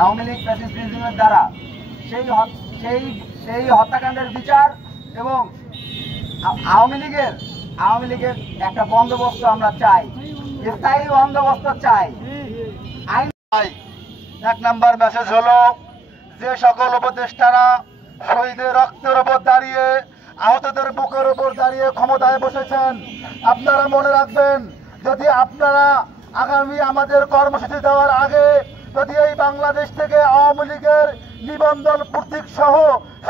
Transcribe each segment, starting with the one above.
Awami League fascist রেজিমের দ্বারা সেই হত্যাকাণ্ডের বিচার এবং আওয়ামী লীগের একটা বন্দোবস্ত আমরা চাই, স্থায়ী বন্দোবস্ত চাই। এক নাম্বার মেসেজ হলো, যে সকল উপদেষ্টারা শহীদের রক্তের উপর দাঁড়িয়ে, আহতদের বুকের উপর দাঁড়িয়ে ক্ষমতায় বসেছেন, আপনারা মনে রাখবেন, যদি আপনারা আগামী আমাদের কর্মসূচি দেওয়ার আগে যদি এই বাংলাদেশ থেকে আওয়ামী লীগের নিবন্ধন প্রতীক সহ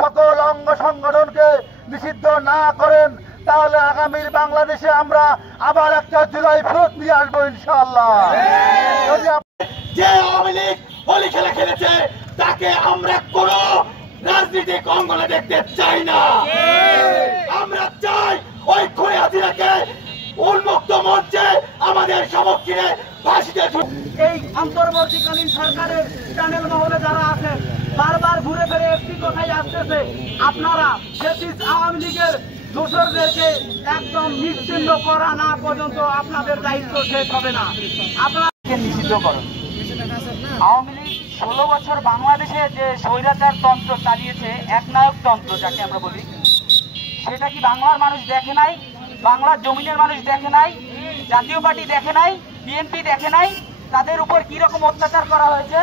সকল অঙ্গ সংগঠনকে নিষিদ্ধ না করেন, তাহলে আগামীর বাংলাদেশে আমরা আবার একটা জুলাই ফেরত নিয়ে আসবো ইনশাআল্লাহ। যে আওয়ামী লীগ হোলি খেলা খেলেছে তাকে আমরা কোন রাজনৈতিক অঙ্গনে দেখতে চাই না। আমরা চাই ওই খুনি হাসিনাকে উন্মুক্ত মঞ্চে আমাদের সমক্ষে ফাঁসিতে। এই অন্তর্বর্তীকালীন সরকারের চ্যানেল মহলে যারা আছেন বারবার ঘুরে ফিরে একটি কথাই আসতেছে, আপনারা ফ্যাসিস্ট আওয়ামী লীগের দোষরদেরকে একদম নিশ্চিহ্ন করা না পর্যন্ত আপনাদের দায়িত্ব শেষ হবে না। আপনারা নিষিদ্ধ করুন। আওয়ামী লীগ 16 বছর বাংলাদেশে যে স্বৈরাচার তন্ত্র চালিয়েছে, একনায়ক তন্ত্র যাকে আমরা বলি, সেটা কি বাংলার মানুষ দেখে নাই? বাংলার জমিনের মানুষ দেখে নাই? জাতীয় পার্টি দেখে নাই? বিএনপি দেখে নাই? তাদের উপর কি রকম অত্যাচার করা হয়েছে?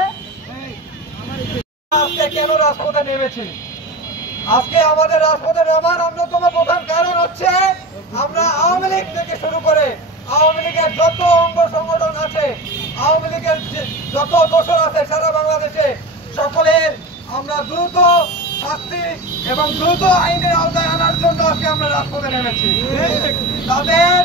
আজকে কেন রাজপথে নেমেছি? আজকে আমাদের রাজপথে নামার অন্যতম প্রধান কারণ হচ্ছে, আমরা আওয়ামী লীগ থেকে শুরু করে আওয়ামী লীগের যত অঙ্গ সংগঠন আছে, আওয়ামী লীগের যত দোষর আছে সারা বাংলাদেশে, সকলের আমরা দ্রুত শাস্তি এবং দ্রুত আইনের আওতায় আনার জন্য আজকে আমরা রাজপথে নেমেছি। তাদের